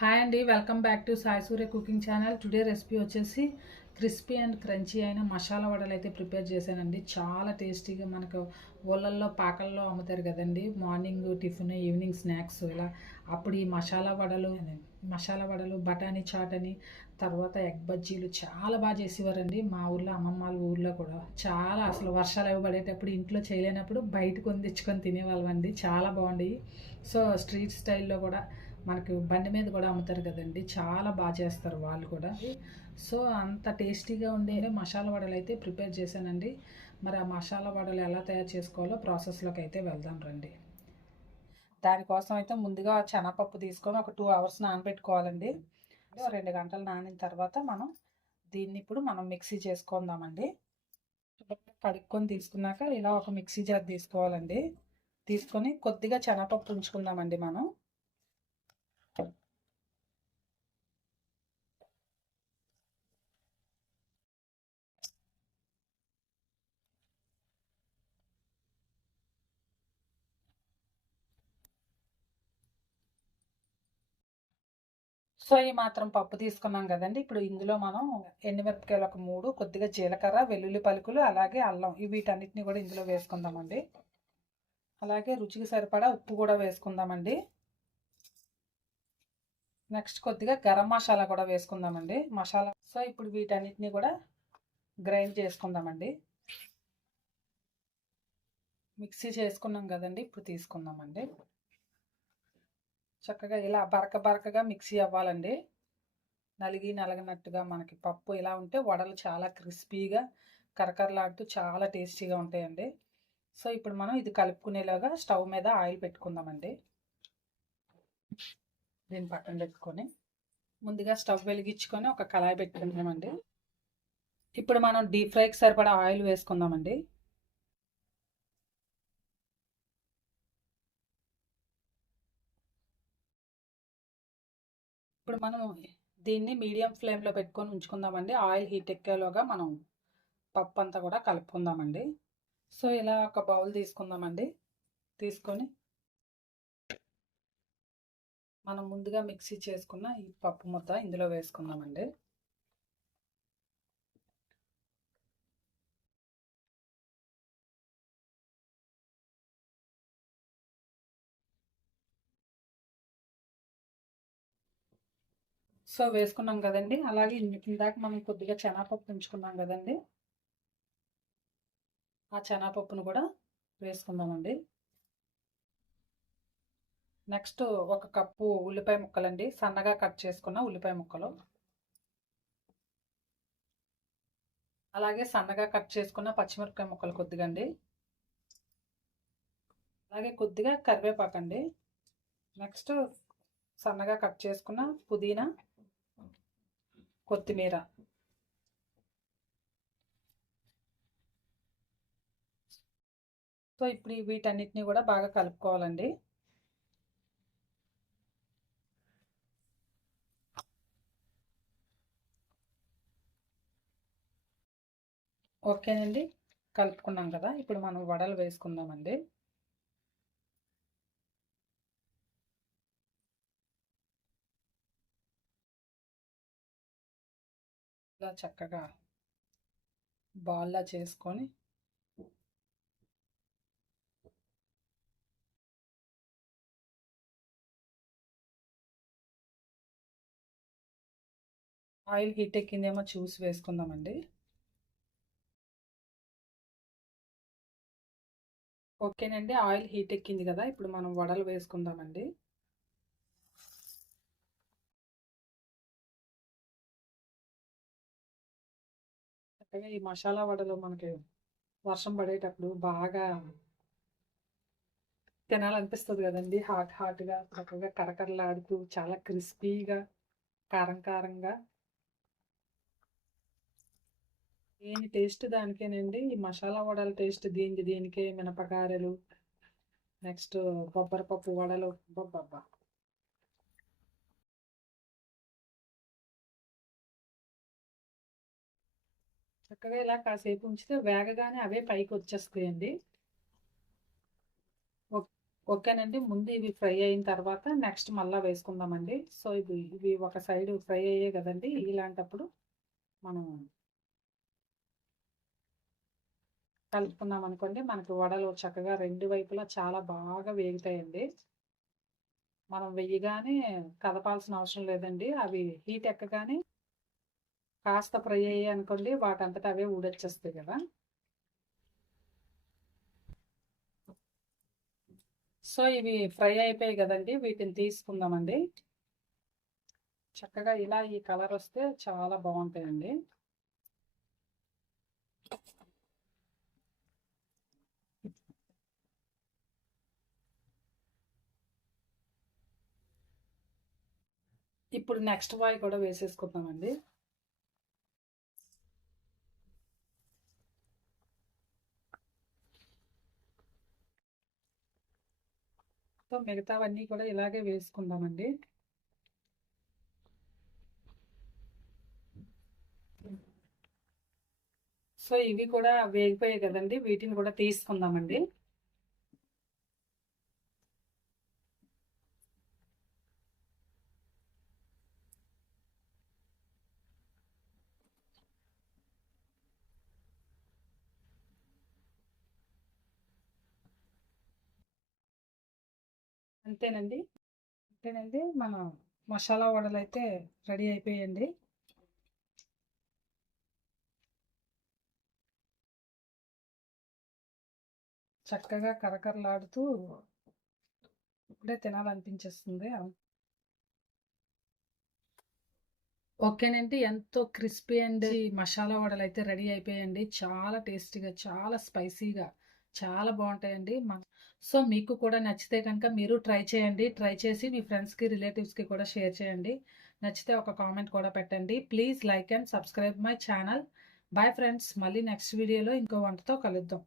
Hi అండి, welcome back to Sai Surya cooking channel. Today recipe వచ్చేసి crispy and crunchy అయిన మసాలా వడలు అయితే ప్రిపేర్ చేశానండి. చాలా టేస్టీగా మనకు ఊళ్ళల్లో పాకల్లో అమ్ముతారు కదండి, మార్నింగ్ టిఫిన్ ఈవినింగ్ స్నాక్స్ ఇలా. అప్పుడు ఈ మసాలా వడలు బఠానీ చాట్ అని, తర్వాత ఎగ్ బజ్జీలు చాలా బాగా చేసేవారండి మా ఊర్లో, అమ్మమ్మ వాళ్ళ ఊర్లో కూడా. చాలా అసలు వర్షాలు అవి పడేటప్పుడు ఇంట్లో చేయలేనప్పుడు బయట కొని తెచ్చుకొని తినేవాళ్ళం అండి. చాలా బాగుండేవి. సో స్ట్రీట్ స్టైల్లో కూడా మనకు బండి మీద కూడా అమ్ముతారు కదండి, చాలా బాగా చేస్తారు వాళ్ళు కూడా. సో అంత టేస్టీగా ఉండే మసాలా వడలు అయితే ప్రిపేర్ చేశానండి. మరి ఆ మసాలా వడలు ఎలా తయారు చేసుకోవాలో ప్రాసెస్లోకి అయితే వెళ్దాం రండి. దానికోసం అయితే ముందుగా శనగపప్పు తీసుకొని ఒక 2 అవర్స్ నానబెట్టుకోవాలండి. 2 గంటలు నానిన తర్వాత దీన్ని ఇప్పుడు మనం మిక్సీ చేసుకుందామండి. కడుక్కొని తీసుకున్నాక ఇలా ఒక మిక్సీ జార్ తీసుకోవాలండి. తీసుకొని కొద్దిగా శనగపప్పు ఉంచుకుందామండి మనం. సో ఈ మాత్రం పప్పు తీసుకున్నాం కదండి. ఇప్పుడు ఇందులో మనం ఎండుమిరపకాయలు ఒక 3, కొద్దిగా జీలకర్ర, వెల్లుల్లి పలుకులు, అలాగే అల్లం, వీటన్నిటిని కూడా ఇందులో వేసుకుందామండి. అలాగే రుచికి సరిపడా ఉప్పు కూడా వేసుకుందామండి. నెక్స్ట్ కొద్దిగా గరం మసాలా కూడా వేసుకుందామండి. సో ఇప్పుడు వీటన్నిటిని కూడా గ్రైండ్ చేసుకుందామండి. మిక్సీ చేసుకున్నాం కదండి, ఇప్పుడు తీసుకుందామండి. చక్కగా ఇలా బరకగా మిక్సీ అవ్వాలండి. నలిగినట్టుగా మనకి పప్పు ఇలా ఉంటే వడలు చాలా క్రిస్పీగా కరకరలాడుతూ చాలా టేస్టీగా ఉంటాయండి. సో ఇప్పుడు మనం ఇది కలుపుకునేలాగా స్టవ్ మీద ఆయిల్ పెట్టుకుందామండి. దీన్ని పక్కన పెట్టుకొని ముందుగా స్టవ్ వెలిగించుకొని ఒక కళాయి పెట్టుకుందామండి. ఇప్పుడు మనం డీప్ ఫ్రైకి సరిపడా ఆయిల్ వేసుకుందామండి. ఇప్పుడు మనం దీన్ని మీడియం ఫ్లేమ్లో పెట్టుకొని ఉంచుకుందామండి. ఆయిల్ హీట్ ఎక్కేలోగా మనం పప్పు అంతా కూడా కలుపుకుందామండి. సో ఇలా ఒక బౌల్ తీసుకుందామండి. తీసుకొని మనం ముందుగా మిక్సీ చేసుకున్న ఈ పప్పు ముద్ద ఇందులో వేసుకుందామండి. సో వేసుకున్నాం కదండి. అలాగే ఇందాక మనం కొద్దిగా శనగపప్పు ఉంచుకున్నాం కదండి, ఆ శనగపప్పును కూడా వేసుకుందామండి. నెక్స్ట్ ఒక కప్పు ఉల్లిపాయ ముక్కలండి, సన్నగా కట్ చేసుకున్న ఉల్లిపాయ ముక్కలు. అలాగే సన్నగా కట్ చేసుకున్న పచ్చిమిరపకాయ ముక్కలు కొద్దిగా అండి. అలాగే కొద్దిగా కరివేపాకు అండి. నెక్స్ట్ సన్నగా కట్ చేసుకున్న పుదీనా, కొత్తిమీర. సో ఇప్పుడు వీటన్నిటిని కూడా బాగా కలుపుకోవాలండి. ఓకేనండి, కలుపుకున్నాం కదా. ఇప్పుడు మనం వడలు వేసుకుందామండి. ఇలా చక్కగా బాల్లా చేసుకొని ఆయిల్ హీట్ ఎక్కిందేమో చూసి వేసుకుందామండి. ఓకేనండి, ఆయిల్ హీట్ ఎక్కింది కదా. ఇప్పుడు మనం వడలు వేసుకుందామండి. చక్కగా ఈ మసాలా వడలు మనకి వర్షం పడేటప్పుడు బాగా తినాలనిపిస్తుంది కదండి. హాట్గా చక్కగా కరకరలాడుతూ చాలా క్రిస్పీగా కారంగా. దేని టేస్ట్ దానికేనండి. ఈ మసాలా వడల టేస్ట్ దేనికే. మినపగారెలు, నెక్స్ట్ బొబ్బరపప్పు వడలు, బొబ్బబ్బా. చక్కగా ఇలా కాసేపు ఉంచితే వేగగానే అవే పైకి వచ్చేస్తాయండి. ఓకేనండి. ముందు ఇవి ఫ్రై అయిన తర్వాత నెక్స్ట్ మళ్ళీ వేసుకుందామండి. సో ఇవి ఒక సైడ్ ఫ్రై అయ్యాయి కదండి. ఇలాంటప్పుడు మనం కలుపుకున్నాం అనుకోండి, మనకి వడలు చక్కగా రెండు వైపులా చాలా బాగా వేగుతాయండి. మనం వెయ్యగానే కదపాల్సిన అవసరం లేదండి. అవి హీట్ ఎక్కగానే కాస్త ఫ్రై అయ్యాయి అనుకోండి, వాటంతట అవే ఊడొచ్చేస్తాయి కదా. సో ఇవి ఫ్రై అయిపోయాయి కదండి, వీటిని తీసుకుందామండి. చక్కగా ఇలా ఈ కలర్ వస్తే చాలా బాగుంటాయండి. ఇప్పుడు నెక్స్ట్ వాయి కూడా వేసేసుకుందామండి. సో మిగతావన్నీ కూడా ఇలాగే వేసుకుందామండి. సో ఇవి కూడా వేగిపోయాయి కదండి, వీటిని కూడా తీసుకుందామండి. అంతేనండి మన మసాలా వడలు అయితే రెడీ అయిపోయాయండి. చక్కగా కరకరలాడుతూ ఇప్పుడే తినాలనిపించేస్తుంది. ఓకేనండి, ఎంతో క్రిస్పీ అండ్ మసాలా వడలు అయితే రెడీ అయిపోయాయండి. చాలా టేస్టీగా, చాలా స్పైసీగా, చాలా బాగుంటాయండి. సో మీకు కూడా నచ్చితే కనుక మీరు ట్రై చేయండి. ట్రై చేసి మీ ఫ్రెండ్స్కి, రిలేటివ్స్కి కూడా షేర్ చేయండి. నచ్చితే ఒక కామెంట్ కూడా పెట్టండి. Please like and subscribe my channel. Bye friends, మళ్ళీ నెక్స్ట్ వీడియోలో ఇంకో వంటతో కలుద్దాం.